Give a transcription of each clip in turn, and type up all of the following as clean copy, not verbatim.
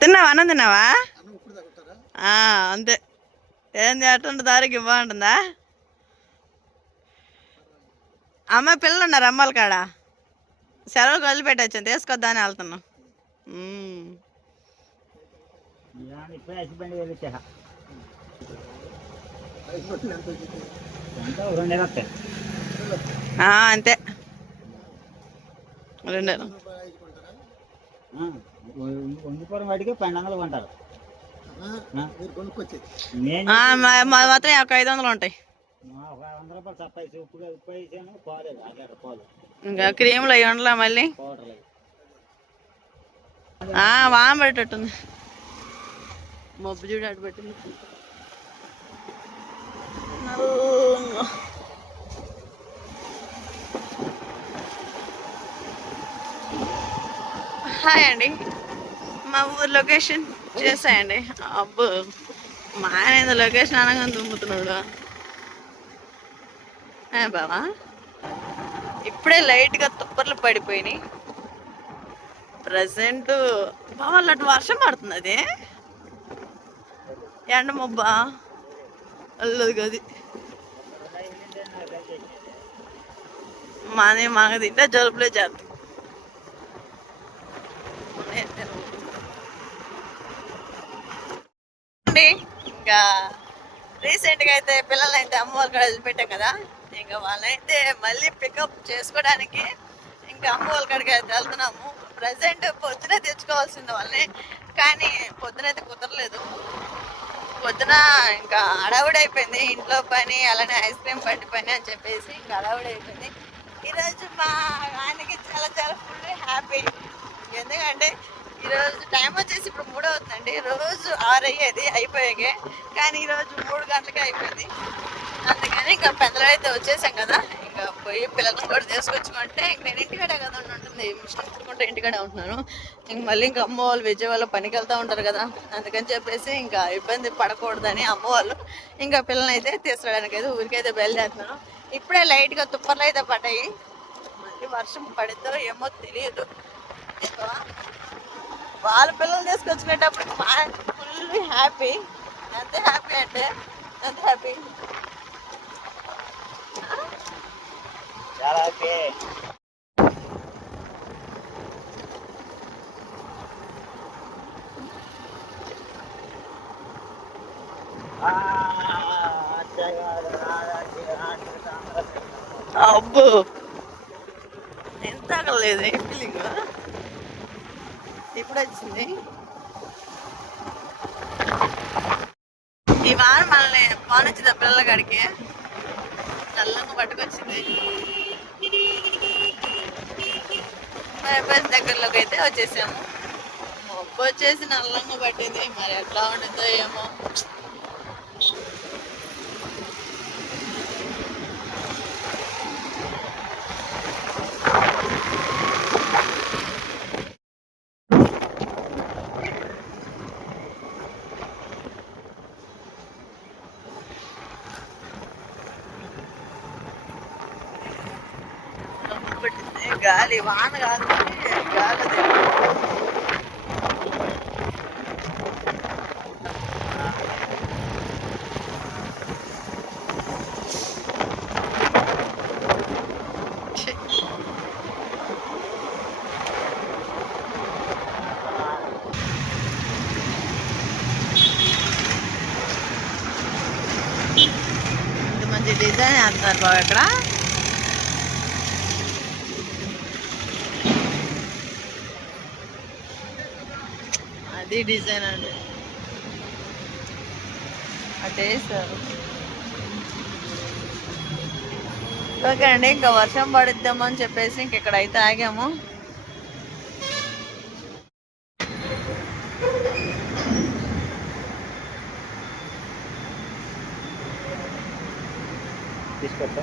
తిన్నావా? అన్నం తిన్నావా? అంతే. ఏంది అట్టుండి దారికి బాగుంటుందా? అమ్మాయి పిల్లలు ఉన్నారు అమ్మాయిల కాడ. సెలవులు వదిలిపెట్టచ్చు, తీసుకొద్దా అని వెళ్తున్నాం. అంతే. 2 వాటికి 1200 కొంటారు. మాత్రం ఒక 500 ఉంటాయి. ఇంకా క్రీములు అవి ఉండలా మళ్ళీ. వాన పడేటట్టుంది. మబ్బు చూడు అటు పెట్టింది. హాయ్ అండి, మా ఊరు లొకేషన్ చేసాయండి. అబ్బో మా ఆయన లొకేషన్ అనగానే దుమ్ముతున్నాడు. బావా ఇప్పుడే లైట్గా తుప్పర్లు పడిపోయినాయి. ప్రజెంట్ బావా అటు వర్షం పడుతుంది. అది ఎండ మొబ్బా అల్లది గది. మాకు తింటే జలుబులే చేస్తాం. ఇంకా రీసెంట్గా అయితే పిల్లలైతే అమ్మ వాళ్ళ కాడ వదిలిపెట్టాం కదా. ఇంకా వాళ్ళైతే మళ్ళీ పికప్ చేసుకోవడానికి ఇంకా అమ్మ వాళ్ళ కాడికి అయితే వెళ్తున్నాము. ప్రజెంట్ పొద్దునే తెచ్చుకోవాల్సింది వాళ్ళని, కానీ పొద్దునైతే కుదరలేదు. పొద్దున ఇంకా హడావుడి అయిపోయింది, ఇంట్లో పని అలానే ఐస్ క్రీమ్ బండి పని అని చెప్పేసి ఇంకా హడావుడి అయిపోయింది. ఈరోజు మా ఆయనకి చాలా చాలా ఫుల్ హ్యాపీ. ఎందుకంటే ఈరోజు టైం వచ్చేసి ఇప్పుడు 3 అవుతుందండి. రోజు 6 అయ్యేది అయిపోయాకే, కానీ ఈరోజు 3 గంటలకే అయిపోయింది. అందుకని ఇంకా పెద్దలు అయితే వచ్చేసాం కదా, ఇంకా పోయి పిల్లలను కూడా తీసుకొచ్చుకుంటే ఇంక నేను ఇంటికాడే కదా ఉంటుంది, మిషన్ కుట్టుకుంటే ఇంటికాడే ఉంటున్నాను. ఇంక మళ్ళీ ఇంకా అమ్మ వాళ్ళు విజయవాడలో పనికి వెళ్తూ ఉంటారు కదా, అందుకని చెప్పేసి ఇంకా ఇబ్బంది పడకూడదని అమ్మ వాళ్ళు ఇంకా పిల్లల్ని అయితే తీసుకురావడానికి అయితే ఊరికైతే బయలుదేరుతున్నాను. ఇప్పుడే లైట్గా తుప్పర్లు అయితే పడ్డాయి, మళ్ళీ వర్షం పడిద్దో ఏమో తెలియదు. వాళ్ళ పిల్లలు తీసుకొచ్చుకునేటప్పుడు ఫుల్ హ్యాపీ. ఎంత హ్యాపీ అంటే ఎంత హ్యాపీ, చాలా హ్యాపీ. అబ్బో ఎంత ఆగలేదు ఫీలింగ్ ఇప్పుడు వచ్చింది. ఈ వారం మనల్ని పానొచ్చింది పిల్లల కాడికి నల్లంగా పట్టుకొచ్చింది. దగ్గరలోకి అయితే వచ్చేసాము. మొబ్బు వచ్చేసి నల్లంగా పట్టింది, మరి ఎట్లా ఉంటుందో ఏమో. గాలి వాన కాదు, గాలి. ఇంత మంచి డిజైన్ వేస్తున్నారు బాబు ఇక్కడ. అది డిజైన్ అండి, అదే సార్. ఓకే అండి, ఇంకా వర్షం పడిద్దాము అని చెప్పేసి ఇంకెక్కడైతే ఆగాము. తీసుకొస్తా.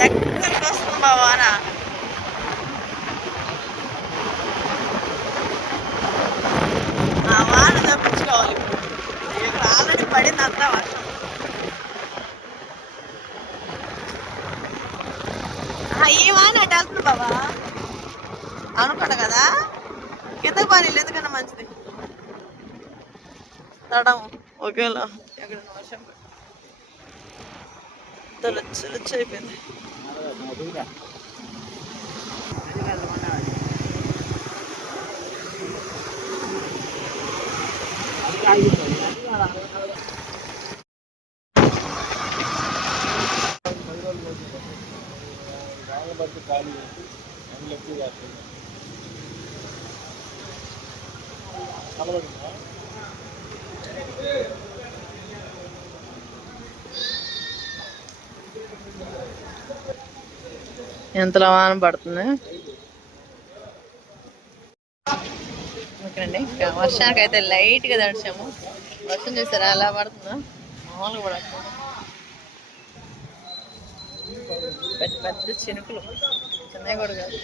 దగ్గరకు వస్తుంది మా వాన. ఆ వాన తప్పించుకోవాలి. ఇక్కడ ఆల్రెడీ పడింది అంతా వర్షం. ఈ వాన అటు వెళ్తుంది బాబా అనుకుంటా కదా. కింద పని ఎందుకన్నా మంచిది. తడం ఒకేలా ఎక్కడన్నా వర్షం లుచ్చు అయిపోయింది. ఎంతలో వాన పడుతుంది. ఓకేనండి, ఇంకా వర్షానికి అయితే లైట్గా తడిచాము. వర్షం చూసారా ఎలా పడుతుందో, మామూలుగా పడట్లేదు. పెద్ద పెద్ద చినుకులు, చిన్నవి కూడా కాదు.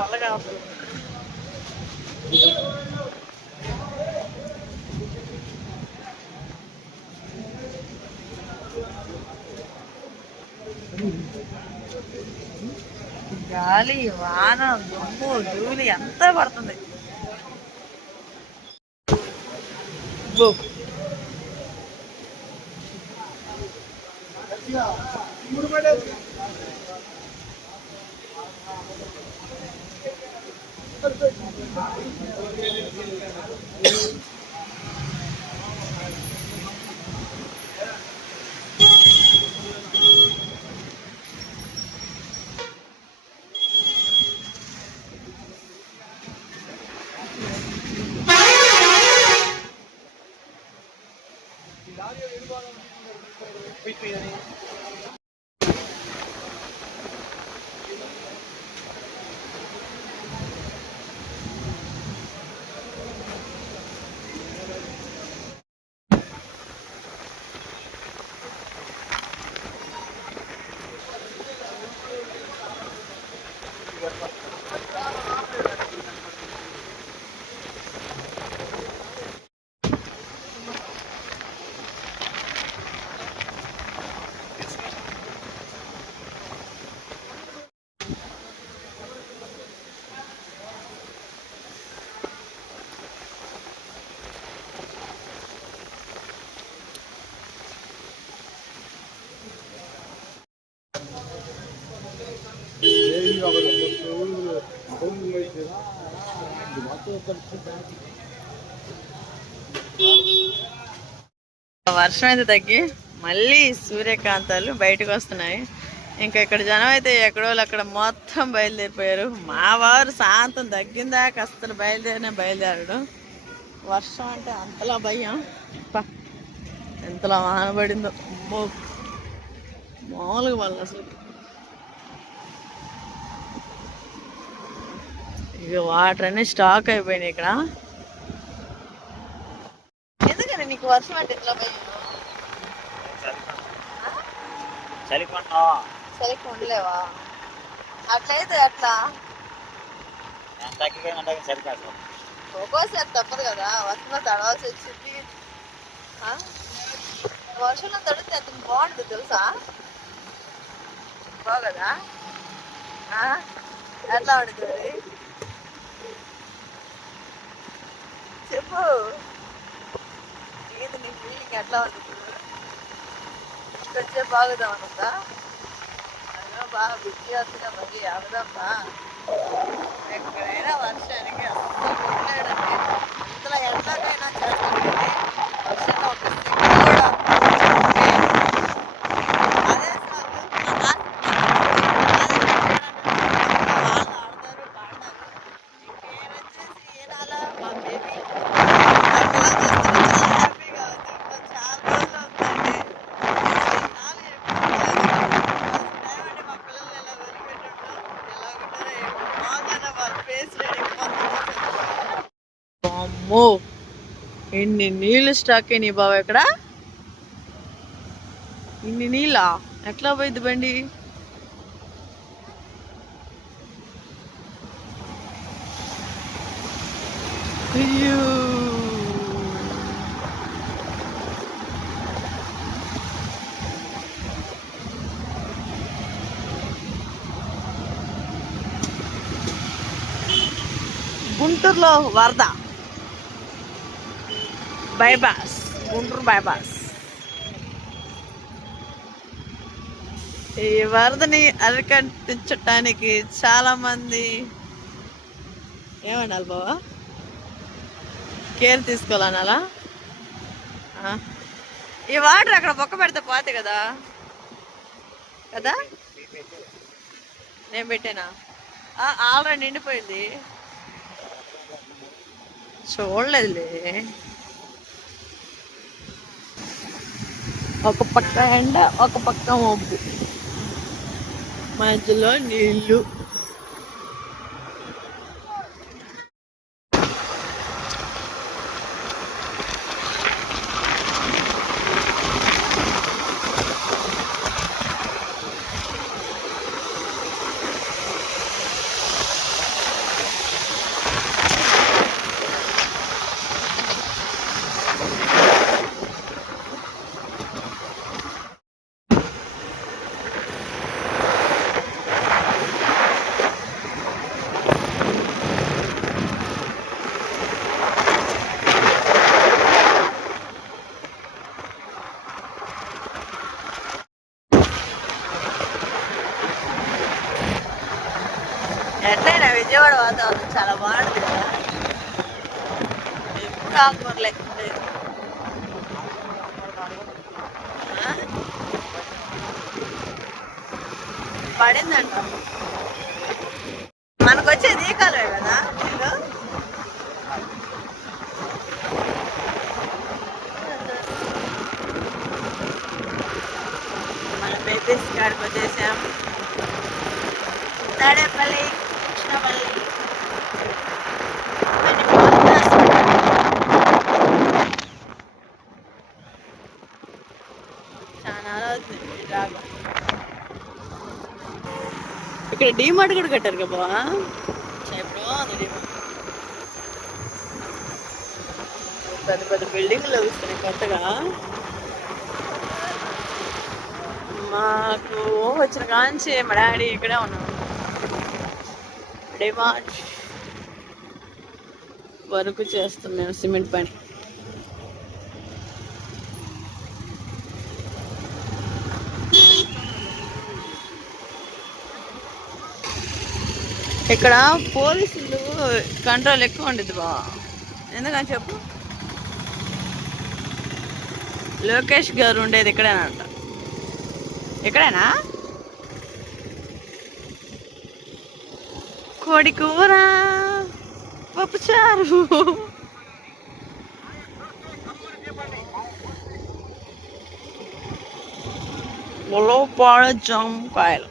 వల్ల కాదు. గాలి, వాన, దుమ్ము, ధూళి అంతా పడుతుంది. వర్షం అయితే తగ్గి మళ్ళీ సూర్యకాంతాలు బయటకు వస్తున్నాయి. ఇంకా ఇక్కడ జనం అయితే ఎక్కడో అక్కడ మొత్తం బయలుదేరిపోయారు. మా వారు శాంతం తగ్గిందాక అసలు బయలుదేరడు. వర్షం అంటే అంతలా భయం. ఎంతలా వాన పడిందో, మామూలుగా వాళ్ళు అసలు. ఇక వాటర్ అన్నీ స్టాక్ అయిపోయినాయి ఇక్కడ. ఎందుకని నీకు వర్షం అంటే ఇట్లా భయం? చలికి ఉండలేవా? అట్లయితే అట్లా ఒక్కోసారి తప్పదు కదా, వర్షంలో తడవాల్సి వచ్చింది. వర్షంలో తడితే ఎంత బాగుంటుంది తెలుసా? బాగదా? ఎట్లా ఉంటుంది? చెప్పు, ఇది నీ ఫీలింగ్ ఎట్లా ఉంది ఇప్పుడు? ఇంకొచ్చే బాగుదామనుందా? అయ్యో బాగా బిజీ వస్తున్నా, మరి ఆగుదాంపా. ఎక్కడైనా వర్షానికి అస్సలు కొట్టలేడండి. ఇంతలో ఎట్లాగైనా చేస్తాడు కానీ వర్షంలో ఒక సెకండ్ కూడా అదే సాగు మా వాళ్ళు ఆడతారు పాడతారు. ఇంకేమొచ్చేసి ఏనాల మా బేబీ ఆ పిల్లలు చూస్తుంటే చాలా హ్యాపీగా ఉంది. ఇంకా చాలా రోజులు ఉందండి. నాలుగు ఏమంటే మా పిల్లల్ని ఎలా వదిలిపెట్టుంటాం, ఎలా ఉంటారో ఏమో. బాగానే వాళ్ళ ఫేస్ రీడింగ్ మొత్తం వచ్చేస్తుంది. అమ్మో, ఎన్ని నీళ్ళు స్టాక్ అయినాయి బాబా ఇక్కడ. ఇన్ని నీళ్ళ ఎట్లా పోయింది బండి? అయ్యో, గుంటూరులో వరద. Bypass, Guntur bypass. ఈ వరదని అరికట్టించటానికి చాలా మంది ఏమనాలి బావా, కేర్ తీసుకోవాలనాలా? ఈ వాటర్ అక్కడ బొక్క పెడితే పోతే కదా కదా. నేను పెట్టానా? ఆల్రెడీ నిండిపోయింది, చూడలేదులే. ఒక పక్క ఎండ, ఒక పక్క మబ్బు, మధ్యలో నీళ్ళు. ఎట్లయినా విజయవాడ వాతావరణం చాలా బాగుంటుంది కదా. ఎప్పుడు ఆకుకూరలే పడిందంట. మనకు వచ్చేది ఈ కాలమే కదా ఇల్లు. మన బేబీస్ కాడికి వచ్చేసాం. తాడేపల్లి, కృష్ణపల్లి, చాలా రాగా. ఇక్కడ డీమార్ట్ కూడా కట్టారు కదా బావా. ఎప్పుడో ఉంది డీమార్ట్. పెద్ద పెద్ద బిల్డింగ్లు వస్తున్నాయి కొత్తగా. మాకు వచ్చిన కాంచి మా డాడీ ఇక్కడే ఉన్నాం. డిమార్ట్ వర్క్ చేస్తాం మేము, సిమెంట్ పని. ఇక్కడ పోలీసులు కంట్రోల్ ఎక్కువ ఉండేది బా. ఎందుకని చెప్పు, లోకేష్ గారు ఉండేది ఇక్కడేనంట. ఎక్కడేనా? కోడి కూర, పప్పుచారు, ఉలవపాడ జామకాయలు.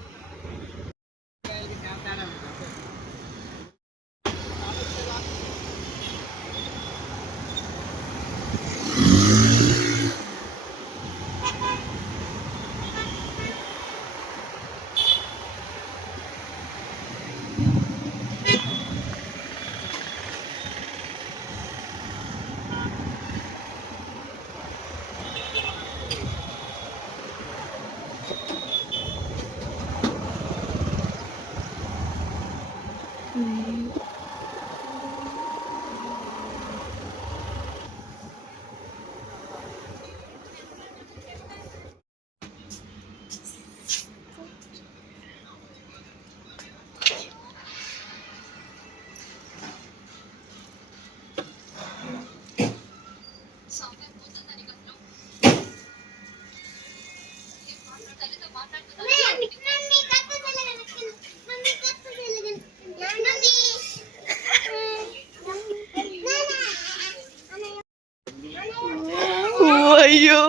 అయ్యో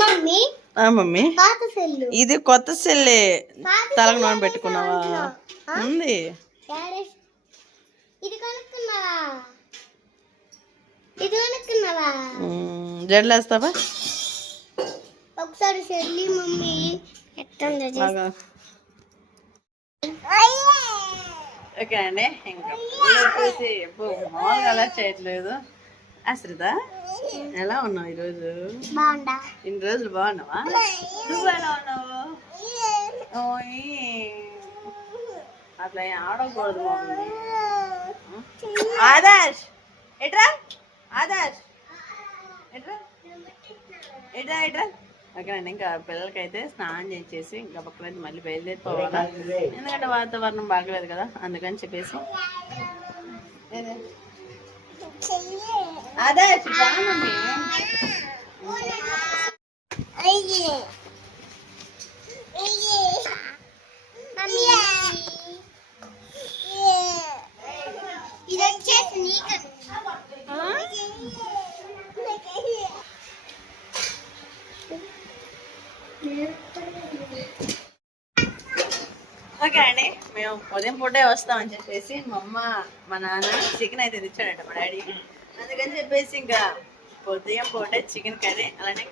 మమ్మీ మమ్మీ పాత సెల్లు ఇది కొత్త సెల్లే తలకు నూనె పెట్టుకున్నావా ఉంది ఇది కొనుక్కున్నావా ఇది కొనుక్కున్నావా జడలేస్తావా ఒకసారి సెల్లి మమ్మీ ఎట్టుంది ఓకే అండి ఇంకా వచ్చేసి మామూలుగా అలా చేయట్లేదు అశ్రిత ఎలా ఉన్నావు ఈరోజు బాగుందా ఇన్ని రోజులు బాగున్నావా నువ్వు ఎలా ఉన్నావు ఓయ్ అట్లా ఆడకూడదు మమ్మీ ఆదర్శ్ ఎట్రా ఆదర్శ్ ఎట్రా ఎట్రా ఎట్రా ఓకేనండి ఇంకా పిల్లలకైతే స్నానం చేసేసి ఇంకా పక్కనైతే మళ్ళీ బయలుదేరిపోవాలా ఎందుకంటే వాతావరణం బాగలేదు కదా అందుకని చెప్పేసి ఆదర్శ్ రా మమ్మీ ఇది వచ్చేసి నీకు ఓకే అండి మేము ఉదయం పూటే వస్తామని చెప్పేసి మా అమ్మ మా నాన్న చికెన్ అయితే తెచ్చాడట మా డాడీ అందుకని చెప్పేసి ఇంకా ఉదయం పూటే చికెన్ కర్రీ అలానే